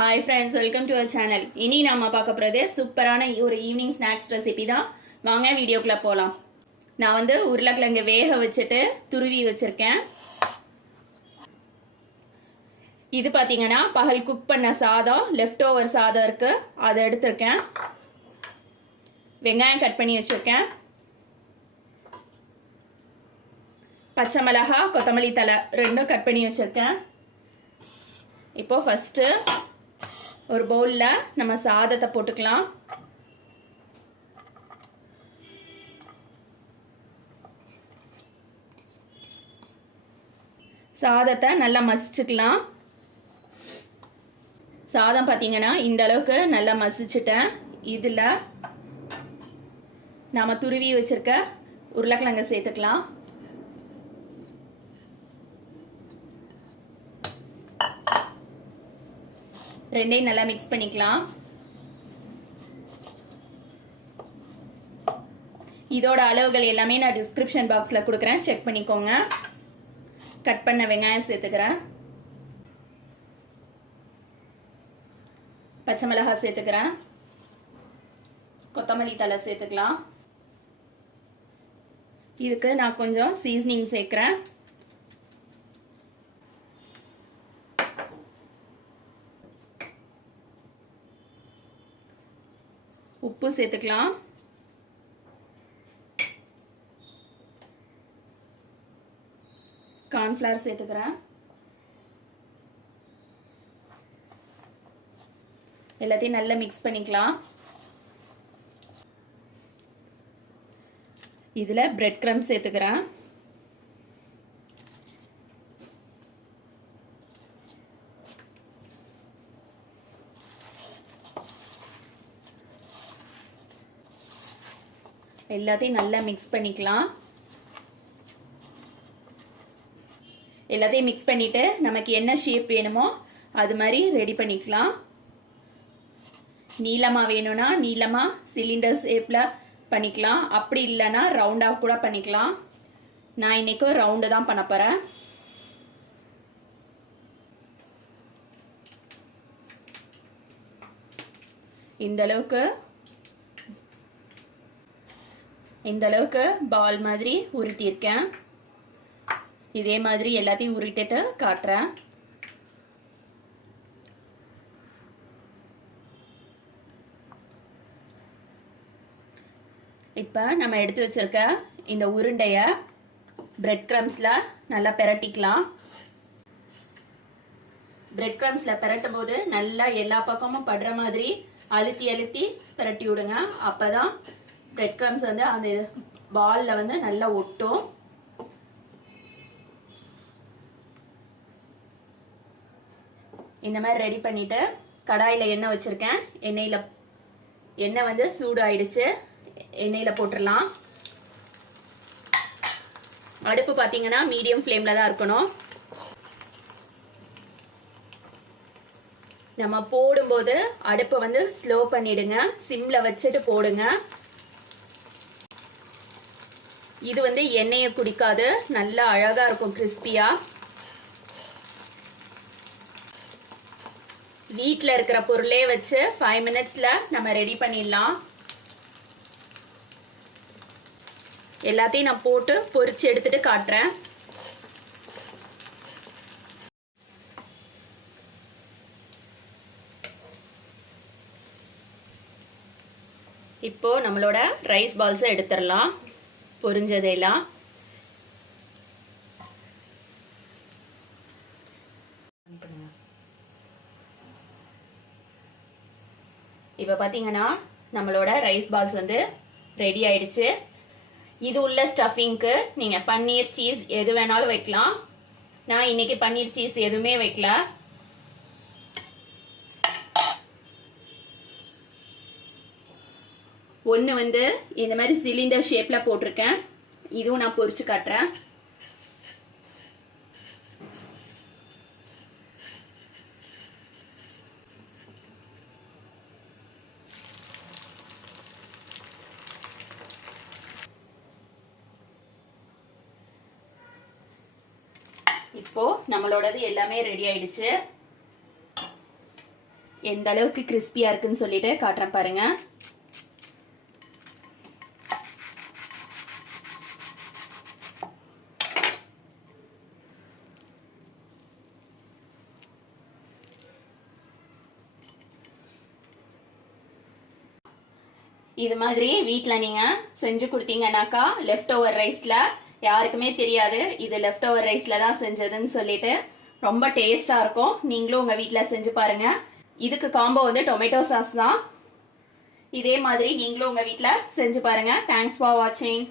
Hi friends, welcome to our channel. இனி நாம பார்க்க போறது சூப்பரான ஒரு ஈவினிங் ஸ்நாக்ஸ் ரெசிபி தான். வாங்க வீடியோக்குள்ள போலாம். நான் வந்து உருளைக்கிழங்கு வேக வச்சிட்டு துருவி வச்சிருக்கேன். இது பாத்தீங்கன்னா பகல் குக் பண்ண சாதம், லெஃப்ட் ஓவர் சாதம் இருக்கு. அதை எடுத்துர்க்கேன். வெங்காயம் கட் பண்ணி வச்சிருக்கேன். பச்சை மிளகாய், கொத்தமல்லி தழை ரெண்டும் கட் பண்ணி வச்சிருக்கேன். இப்போ ஃபர்ஸ்ட் ஒரு பவுல்ல நம்ம சாதத்தை போட்டுக்கலாம். சாதத்தை நல்லா மசிச்சுக்கலாம். சாதம் பார்த்தீங்கன்னா இந்த அளவுக்கு நல்லா மசிச்சுட்டேன். இதில் நாம துருவி வச்சிருக்க உருளைக்கிழங்கை சேர்த்துக்கலாம். ரெண்டையும் நல்லா மிக்ஸ் பண்ணிக்கலாம். இதோட அளவுகள் எல்லாமே நான் டிஸ்கிரிப்ஷன் பாக்ஸில் கொடுக்குறேன், செக் பண்ணிக்கோங்க. கட் பண்ண வெங்காயம் சேர்த்துக்கிறேன். பச்சை மிளகாய் சேர்த்துக்கிறேன். கொத்தமல்லி தழை சேர்த்துக்கலாம். இதுக்கு நான் கொஞ்சம் சீசனிங் சேர்க்குறேன். உப்பு சேர்த்துக்கலாம். கார்ன்ஃப்ளவர் சேர்த்துக்கிறேன். எல்லாத்தையும் நல்லா மிக்ஸ் பண்ணிக்கலாம். இதுல பிரெட் கிரம்ஸ் சேர்த்துக்கிறேன். எல்லாத்தையும் நல்லா மிக்ஸ் பண்ணிக்கலாம். எல்லாத்தையும் மிக்ஸ் பண்ணிட்டு நமக்கு என்ன ஷேப் வேணுமோ அது மாதிரி ரெடி பண்ணிக்கலாம். நீளமா வேணும்னா நீளமா சிலிண்டர் ஷேப்ல பண்ணிக்கலாம். அப்படி இல்லைன்னா ரவுண்டா கூட பண்ணிக்கலாம். நான் இன்னைக்கு ரவுண்டு தான் பண்ண போறேன். இந்த அளவுக்கு பால் மாதிரி உருட்டியிருக்கேன். இதே மாதிரி எல்லாத்தையும் உருட்டிட்டு காட்டுறேன். இப்போ நம்ம எடுத்து வச்சிருக்க இந்த உருண்டைய பிரெட் கிரம்ஸ்ல நல்லா பெரட்டிக்கலாம். பிரெட் கிரம்ஸ்ல பெரட்டும் போது நல்லா எல்லா பக்கமும் படுற மாதிரி அழுத்தி அழுத்தி பெரட்டி விடுங்க. அப்பதான் பிரெட் கிரம்ஸ் வந்து அந்த பால்ல வந்து நல்லா ஒட்டும். இந்த மாதிரி ரெடி பண்ணிட்டு கடாயில எண்ணெய் வச்சிருக்கேன். எண்ணெய் வந்து சூடு ஆயிடுச்சு. எண்ணெயில போட்டுடலாம். அடுப்பு பாத்தீங்கன்னா மீடியம் ஃப்ளேம்ல தான் இருக்கணும். நம்ம போடும்போது அடுப்பை வந்து ஸ்லோ பண்ணிடுங்க. சிம்ல வச்சுட்டு போடுங்க. இது வந்து எண்ணெயை குடிக்காது, நல்லா அழகா இருக்கும், கிறிஸ்பியா. வீட்டில் இருக்கிற பொருளே வச்சு 5 மினிட்ஸ்ல நம்ம ரெடி பண்ணிடலாம். எல்லாத்தையும் நான் போட்டு பொரிச்சு எடுத்துட்டு காட்டுறேன். இப்போ நம்மளோட ரைஸ் பால்ஸை எடுத்துடலாம். பொரிஞ்சதெல்லாம் இப்போ பார்த்தீங்கன்னா நம்மளோட ரைஸ் பால்ஸ் வந்து ரெடி ஆயிடுச்சு. இது உள்ள ஸ்டஃபிங்க்கு நீங்க பன்னீர், சீஸ் எது வேணாலும் வைக்கலாம். நான் இன்னைக்கு பன்னீர், சீஸ் எதுவுமே வைக்கல. ஒன்று வந்து இந்த மாதிரி சிலிண்டர் ஷேப்ல போட்டிருக்கேன். இதுவும் நான் பொரிச்சு காட்டுறேன். இப்போ நம்மளோடது எல்லாமே ரெடி ஆயிடுச்சு. எந்த அளவுக்கு கிறிஸ்பியா இருக்குன்னு சொல்லிட்டு காட்டுறேன் பாருங்க. இது மாதிரி வீட்ல நீங்க செஞ்சு கொடுத்தீங்கன்னாக்கா லெஃப்ட் ஓவர் ரைஸ்ல யாருக்குமே தெரியாது இது லெஃப்ட் ஓவர் ரைஸ்ல தான் செஞ்சதுன்னு சொல்லிட்டு ரொம்ப டேஸ்டா இருக்கும். நீங்களும் உங்க வீட்ல செஞ்சு பாருங்க. இதுக்கு காம்போ வந்து டொமேட்டோ சாஸ் தான். இதே மாதிரி நீங்களும் உங்க வீட்ல செஞ்சு பாருங்க. தேங்க்ஸ் ஃபார் வாட்சிங்.